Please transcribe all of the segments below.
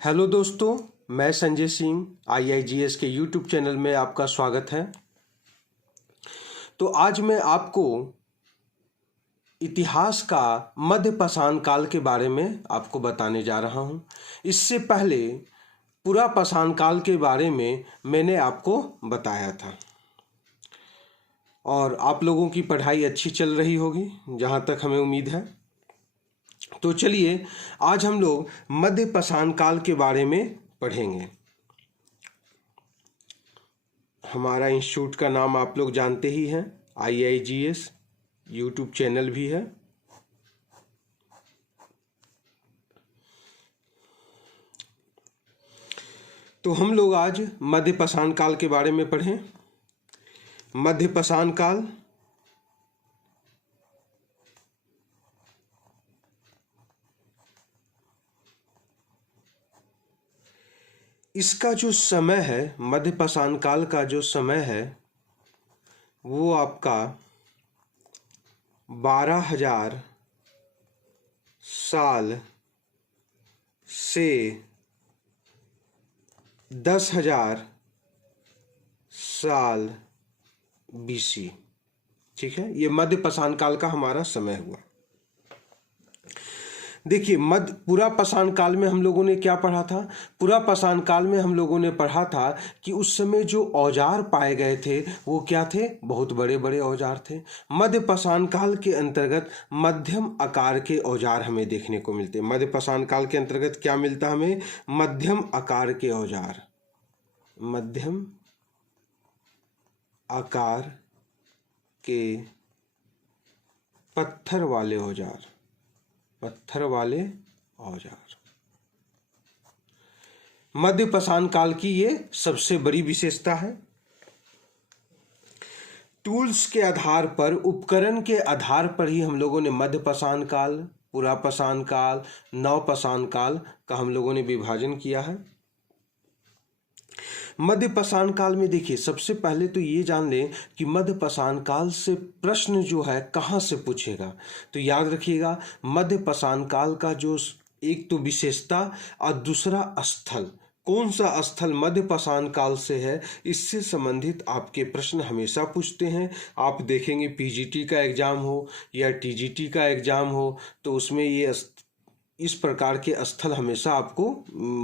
Hello दोस्तों, मैं Sanjay Singh IIGS के यूट्यूब चैनल में आपका स्वागत है। तो आज मैं आपको इतिहास का मध्य पाषाण काल के बारे में आपको बताने जा रहा हूँ। इससे पहले पूरा पाषाण काल के बारे में मैंने आपको बताया था और आप लोगों की पढ़ाई अच्छी चल रही होगी, जहाँ तक हमें उम्मीद है। तो चलिए आज हम लोग मध्य पाषाण काल के बारे में पढ़ेंगे। हमारा इंस्टीट्यूट का नाम आप लोग जानते ही हैं, IIGS, यूट्यूब चैनल भी है। तो हम लोग आज मध्य पाषाण काल के बारे में पढ़ें। मध्य पाषाण काल इसका जो समय है, मध्य पाषाण काल का जो समय है वो आपका 12,000 साल से 10,000 साल BC। ठीक है, ये मध्य पाषाण काल का हमारा समय हुआ। देखिए, पूरा पाषाण काल में हम लोगों ने क्या पढ़ा था? पूरा पाषाण काल में हम लोगों ने पढ़ा था कि उस समय जो औजार पाए गए थे वो क्या थे? बहुत बड़े बड़े औजार थे। मध्य पाषाण काल के अंतर्गत मध्यम आकार के औजार हमें देखने को मिलते। मध्य पाषाण काल के अंतर्गत क्या मिलता हमें? मध्यम आकार के औजार, मध्यम आकार के पत्थर वाले औजार, पत्थर वाले औजार। मध्य पाषाण काल की ये सबसे बड़ी विशेषता है। टूल्स के आधार पर, उपकरण के आधार पर ही हम लोगों ने मध्य पाषाण काल, पूरा पाषाण काल, नव पाषाण काल का हम लोगों ने विभाजन किया है। मध्य पाषाण काल में देखिए, सबसे पहले तो ये जान लें कि मध्य पाषाण काल से प्रश्न जो है कहाँ से पूछेगा। तो याद रखिएगा, मध्य पाषाण काल का जो एक तो विशेषता और दूसरा स्थल, कौन सा स्थल मध्य पाषाण काल से है, इससे संबंधित आपके प्रश्न हमेशा पूछते हैं। आप देखेंगे PGT का एग्जाम हो या TGT का एग्जाम हो तो उसमें ये इस प्रकार के स्थल हमेशा आपको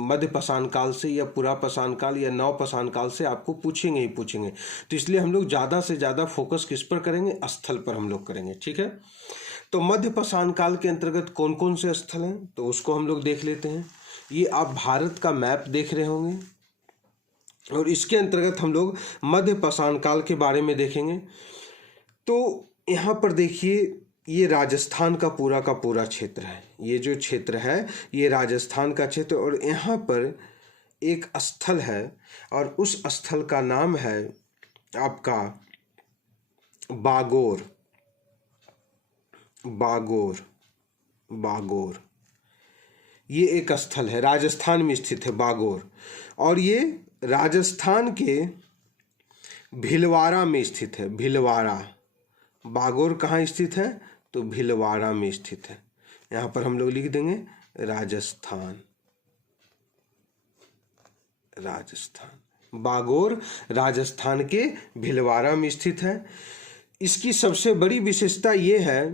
मध्य पाषाण काल से या पूरा पाषाण काल या नव पाषाण काल से आपको पूछेंगे ही पूछेंगे। तो इसलिए हम लोग ज़्यादा से ज़्यादा फोकस किस पर करेंगे? स्थल पर हम लोग करेंगे। ठीक है, तो मध्य पाषाण काल के अंतर्गत कौन कौन से स्थल हैं तो उसको हम लोग देख लेते हैं। ये आप भारत का मैप देख रहे होंगे और इसके अंतर्गत हम लोग मध्य पाषाण काल के बारे में देखेंगे। तो यहाँ पर देखिए, ये राजस्थान का पूरा क्षेत्र है। ये जो क्षेत्र है ये राजस्थान का क्षेत्र, और यहाँ पर एक स्थल है और उस स्थल का नाम है आपका बागोर। बागोर, बागोर ये एक स्थल है, राजस्थान में स्थित है बागोर, और ये राजस्थान के भीलवाड़ा में स्थित है। भीलवाड़ा, बागोर कहाँ स्थित है? तो भीलवाड़ा में स्थित है। यहाँ पर हम लोग लिख देंगे राजस्थान। राजस्थान, बागोर राजस्थान के भीलवाड़ा में स्थित है। इसकी सबसे बड़ी विशेषता ये है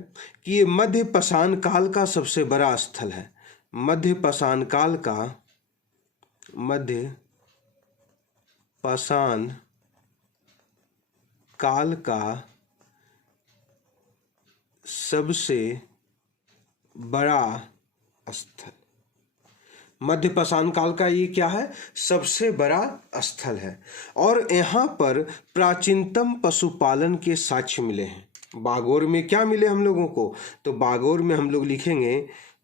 कि ये मध्य पाषाण काल का सबसे बड़ा स्थल है। मध्य पाषाण काल का, मध्य पाषाण काल का सबसे बड़ा स्थल, मध्य पाषाण काल का ये क्या है? सबसे बड़ा स्थल है। और यहाँ पर प्राचीनतम पशुपालन के साक्ष्य मिले हैं। बागोर में क्या मिले हम लोगों को? तो बागोर में हम लोग लिखेंगे,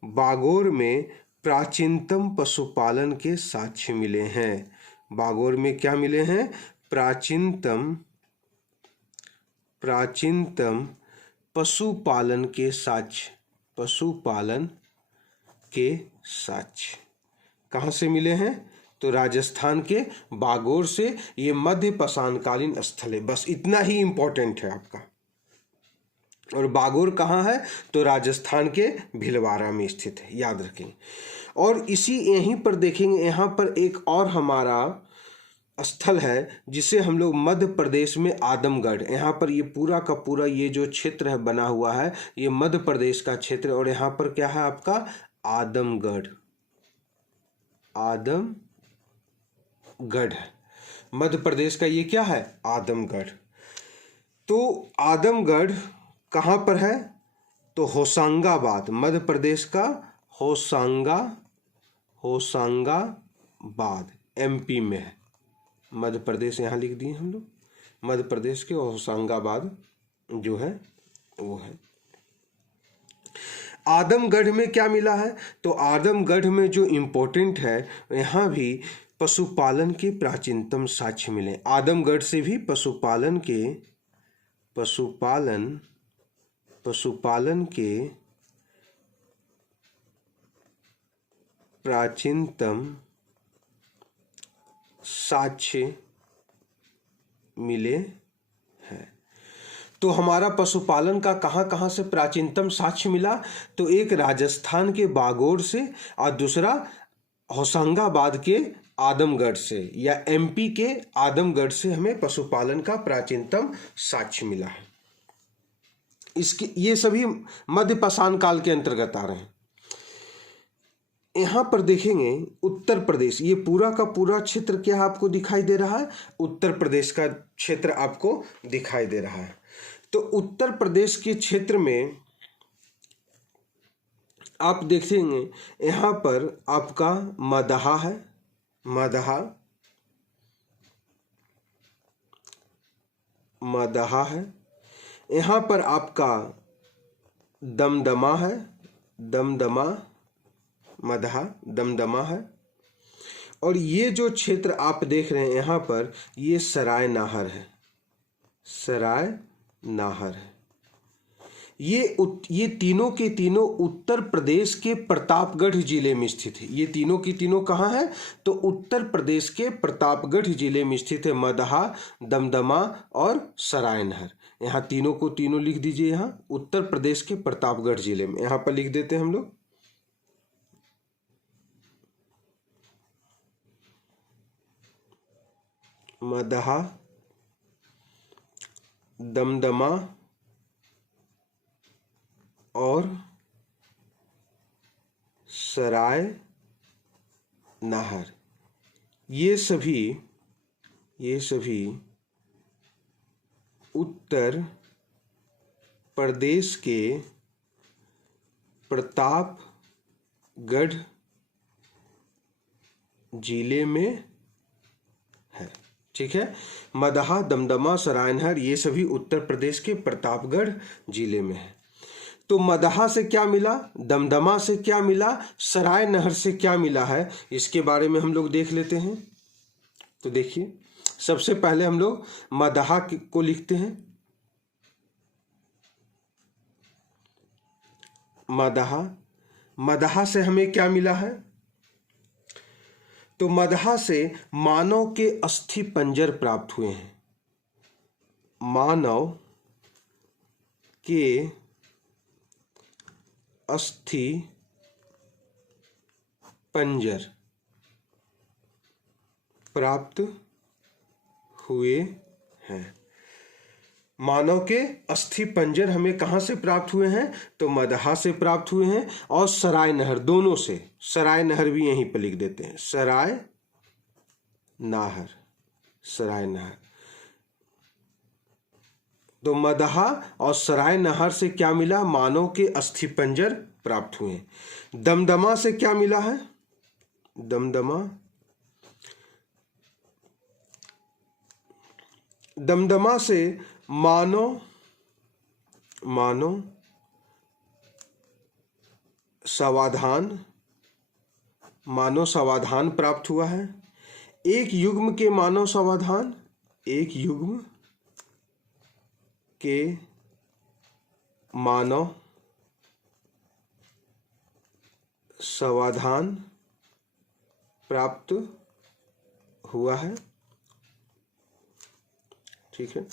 बागोर में प्राचीनतम पशुपालन के साक्ष्य मिले हैं। बागोर में क्या मिले हैं? प्राचीनतम पशुपालन के साक्ष्य। पशुपालन के साक्ष्य कहाँ से मिले हैं? तो राजस्थान के बागोर से। ये मध्य पाषाणकालीन स्थल है, बस इतना ही इंपॉर्टेंट है आपका। और बागोर कहाँ है? तो राजस्थान के भीलवाड़ा में स्थित है, याद रखें। और इसी यहीं पर देखेंगे, यहाँ पर एक और हमारा स्थल है जिसे हम लोग मध्य प्रदेश में आदमगढ़, यहाँ पर ये पूरा का पूरा ये जो क्षेत्र है बना हुआ है, ये मध्य प्रदेश का क्षेत्र। और यहाँ पर क्या है आपका आदमगढ़, आदमगढ़ है मध्य प्रदेश का, ये क्या है आदमगढ़। तो आदमगढ़ कहाँ पर है, तो होशंगाबाद, मध्य प्रदेश का होशंगाबाद एमपी में है। मध्य प्रदेश यहाँ लिख दिए हम लोग, मध्य प्रदेश के होशंगाबाद जो है वो है। आदमगढ़ में क्या मिला है, तो आदमगढ़ में जो इम्पोर्टेंट है, यहाँ भी पशुपालन के प्राचीनतम साक्ष्य मिले। आदमगढ़ से भी पशुपालन के प्राचीनतम साक्ष्य मिले हैं। तो हमारा पशुपालन का कहाँ से प्राचीनतम साक्ष्य मिला, तो एक राजस्थान के बागोर से और दूसरा होशंगाबाद के आदमगढ़ से, या एमपी के आदमगढ़ से हमें पशुपालन का प्राचीनतम साक्ष्य मिला है। इसके ये सभी मध्य पाषाण काल के अंतर्गत आ रहे हैं। यहाँ पर देखेंगे उत्तर प्रदेश, ये पूरा का पूरा क्षेत्र क्या आपको दिखाई दे रहा है, उत्तर प्रदेश का क्षेत्र आपको दिखाई दे रहा है। तो उत्तर प्रदेश के क्षेत्र में आप देखेंगे यहाँ पर आपका मदहा है, मदहा है। यहाँ पर आपका दमदमा है, दमदमा है। और ये जो क्षेत्र आप देख रहे हैं यहाँ पर, ये सराय नाहर है, ये तीनों के तीनों उत्तर प्रदेश के प्रतापगढ़ जिले में स्थित है। ये तीनों की तीनों कहाँ है, तो उत्तर प्रदेश के प्रतापगढ़ जिले में स्थित है। मदहा, दमदमा और सरायनहर, यहाँ तीनों को तीनों लिख दीजिए। यहाँ उत्तर प्रदेश के प्रतापगढ़ जिले में, यहाँ पर लिख देते हैं हम लोग। मदहा, दमदमा और सराय नाहर, ये सभी उत्तर प्रदेश के प्रतापगढ़ जिले में है। ठीक है, मदहा, दमदमा, सरायनहर ये सभी उत्तर प्रदेश के प्रतापगढ़ जिले में है। तो मदहा से क्या मिला, दमदमा से क्या मिला, सराय नहर से क्या मिला है, इसके बारे में हम लोग देख लेते हैं। तो देखिए, सबसे पहले हम लोग मदहा को लिखते हैं। मदहा से हमें क्या मिला है, तो मदहा से मानव के अस्थि पंजर प्राप्त हुए हैं। मानव के अस्थि पंजर प्राप्त हुए हैं। मानव के अस्थि पंजर हमें कहाँ से प्राप्त हुए हैं, तो मदहा से प्राप्त हुए हैं, और सराय नहर, दोनों से। सराय नहर भी यहीं पर लिख देते हैं, सराय नाहर। तो मदहा और सराय नहर से क्या मिला, मानव के अस्थि पंजर प्राप्त हुए। दमदमा से क्या मिला है, दमदमा से मानव समाधान प्राप्त हुआ है। एक युग्म के मानव समाधान प्राप्त हुआ है। ठीक है।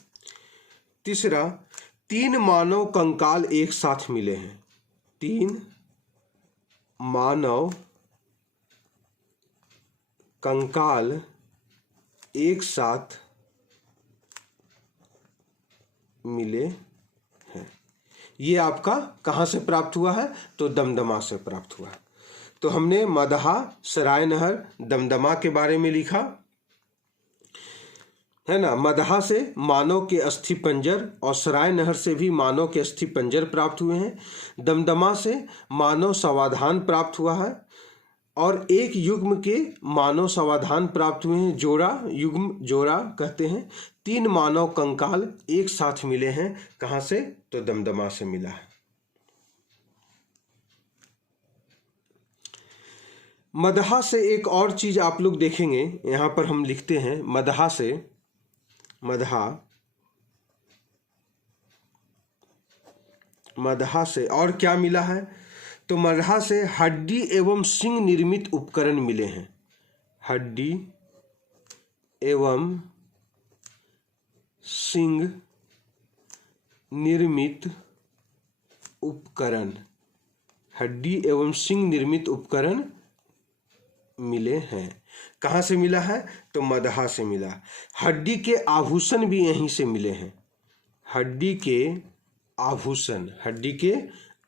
तीसरा, 3 मानव कंकाल एक साथ मिले हैं। 3 मानव कंकाल एक साथ मिले हैं। ये आपका कहाँ से प्राप्त हुआ है? तो दमदमा से प्राप्त हुआ है। तो हमने मदहा, सराय नहर, दमदमा के बारे में लिखा है ना। मदहा से मानव के अस्थि पंजर और सराय नहर से भी मानव के अस्थि पंजर प्राप्त हुए हैं। दमदमा से मानव समाधान प्राप्त हुआ है और एक युग्म के मानव समाधान प्राप्त हुए हैं। जोड़ा, युग्म जोड़ा कहते हैं। 3 मानव कंकाल एक साथ मिले हैं। कहाँ से? तो दमदमा से मिला है। मदहा से एक और चीज आप लोग देखेंगे, यहां पर हम लिखते हैं मदहा से, मदहा से और क्या मिला है? तो मदहा से हड्डी एवं सिंग निर्मित उपकरण मिले हैं। हड्डी एवं सिंग निर्मित उपकरण, हड्डी एवं सिंग निर्मित उपकरण मिले हैं। कहाँ से मिला है? तो मदहा से मिला। हड्डी के आभूषण भी यहीं से मिले हैं। हड्डी के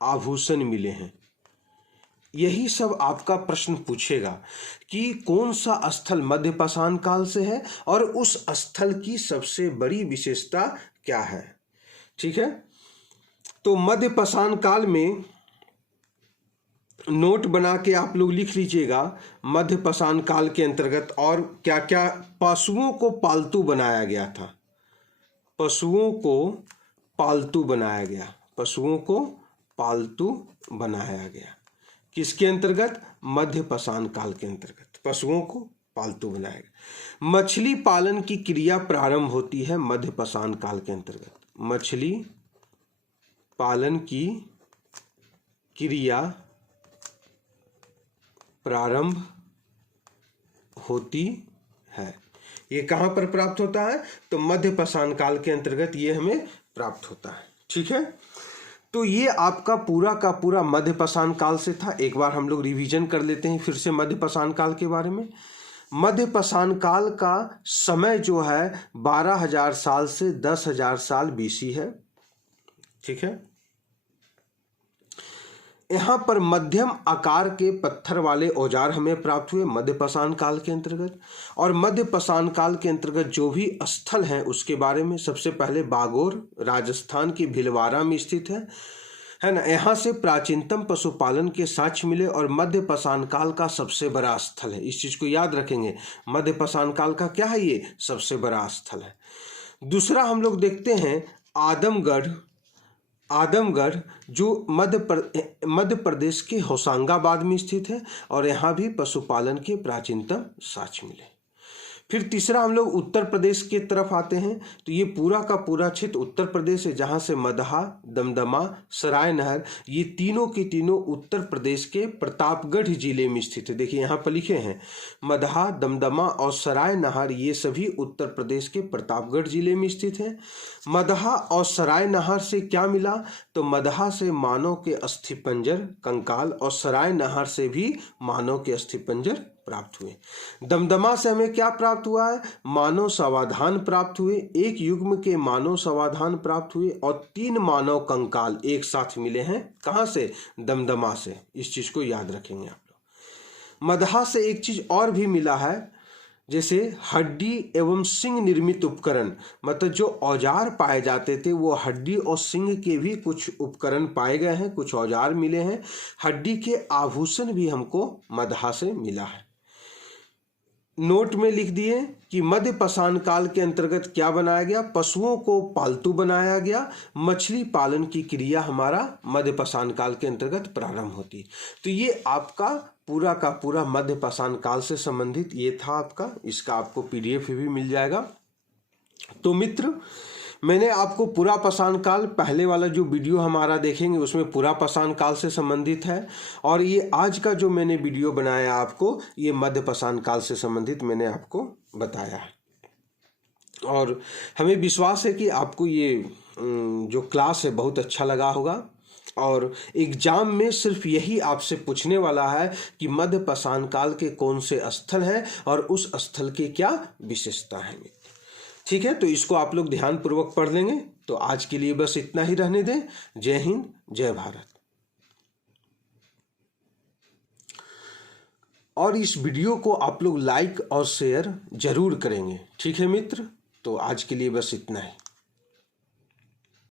आभूषण मिले हैं। यही सब आपका प्रश्न पूछेगा कि कौन सा स्थल मध्य पाषाण काल से है और उस स्थल की सबसे बड़ी विशेषता क्या है। ठीक है, तो मध्य पाषाण काल में नोट बना के आप लोग लिख लीजिएगा। मध्य पाषाण काल के अंतर्गत और क्या क्या पशुओं को पालतू बनाया गया था। पशुओं को पालतू बनाया गया। पशुओं को पालतू बनाया गया किसके अंतर्गत? मध्य पाषाण काल के अंतर्गत पशुओं को पालतू बनाया गया। मछली पालन की क्रिया प्रारंभ होती है मध्य पाषाण काल के अंतर्गत। मछली पालन की क्रिया प्रारंभ होती है। ये कहाँ पर प्राप्त होता है? तो मध्य पाषाण काल के अंतर्गत ये हमें प्राप्त होता है। ठीक है, तो ये आपका पूरा का पूरा मध्य पाषाण काल से था। एक बार हम लोग रिवीजन कर लेते हैं फिर से मध्य पाषाण काल के बारे में। मध्य पाषाण काल का समय जो है 12,000 साल से 10,000 साल बीसी है। ठीक है, यहाँ पर मध्यम आकार के पत्थर वाले औजार हमें प्राप्त हुए मध्य पाषाण काल के अंतर्गत। और मध्य पाषाण काल के अंतर्गत जो भी स्थल हैं उसके बारे में सबसे पहले बागोर राजस्थान की भीलवाड़ा में स्थित है ना। यहाँ से प्राचीनतम पशुपालन के साक्ष्य मिले और मध्य पाषाण काल का सबसे बड़ा स्थल है। इस चीज को याद रखेंगे, मध्य पाषाण काल का क्या है? ये सबसे बड़ा स्थल है। दूसरा हम लोग देखते हैं आदमगढ़ जो मध्य प्रदेश के होशंगाबाद में स्थित है और यहाँ भी पशुपालन के प्राचीनतम साक्ष्य मिले। फिर तीसरा हम लोग उत्तर प्रदेश के तरफ आते हैं। तो ये पूरा का पूरा क्षेत्र उत्तर प्रदेश है, जहाँ से मदहा, दमदमा, सराय नहर ये तीनों के तीनों उत्तर प्रदेश के प्रतापगढ़ जिले में स्थित है। देखिए यहाँ पर लिखे हैं मदहा, दमदमा और सराय नहर ये सभी उत्तर प्रदेश के प्रतापगढ़ जिले में स्थित है। मदहा और सराय नहर से क्या मिला? तो मदहा से मानव के अस्थिपंजर कंकाल और सराय नहर से भी मानव के अस्थिपंजर प्राप्त हुए। दमदमा से हमें क्या प्राप्त हुआ है? मानव समाधान प्राप्त हुए। एक युग्म के मानव समाधान प्राप्त हुए और 3 मानव कंकाल एक साथ मिले हैं। कहाँ से? दमदमा से। इस चीज को याद रखेंगे आप लोग। मदहा से एक चीज और भी मिला है, जैसे हड्डी एवं सिंग निर्मित उपकरण, मतलब जो औजार पाए जाते थे वो हड्डी और सिंग के भी कुछ उपकरण पाए गए हैं, कुछ औजार मिले हैं। हड्डी के आभूषण भी हमको मदहा से मिला है। नोट में लिख दिए कि मध्य पाषाण काल के अंतर्गत क्या बनाया गया? पशुओं को पालतू बनाया गया। मछली पालन की क्रिया हमारा मध्य पाषाण काल के अंतर्गत प्रारंभ होती। तो ये आपका पूरा का पूरा मध्य पाषाण काल से संबंधित ये था आपका। इसका आपको PDF भी मिल जाएगा। तो मित्र, मैंने आपको पूरा पाषाण काल, पहले वाला जो वीडियो हमारा देखेंगे उसमें पूरा पाषाण काल से संबंधित है, और ये आज का जो मैंने वीडियो बनाया आपको ये मध्य पाषाण काल से संबंधित मैंने आपको बताया है। और हमें विश्वास है कि आपको ये जो क्लास है बहुत अच्छा लगा होगा। और एग्जाम में सिर्फ यही आपसे पूछने वाला है कि मध्य पाषाण काल के कौन से स्थल हैं और उस स्थल की क्या विशेषता है मित्र। ठीक है, तो इसको आप लोग ध्यान पूर्वक पढ़ लेंगे। तो आज के लिए बस इतना ही रहने दें। जय हिंद, जय भारत। और इस वीडियो को आप लोग लाइक और शेयर जरूर करेंगे। ठीक है मित्र, तो आज के लिए बस इतना ही।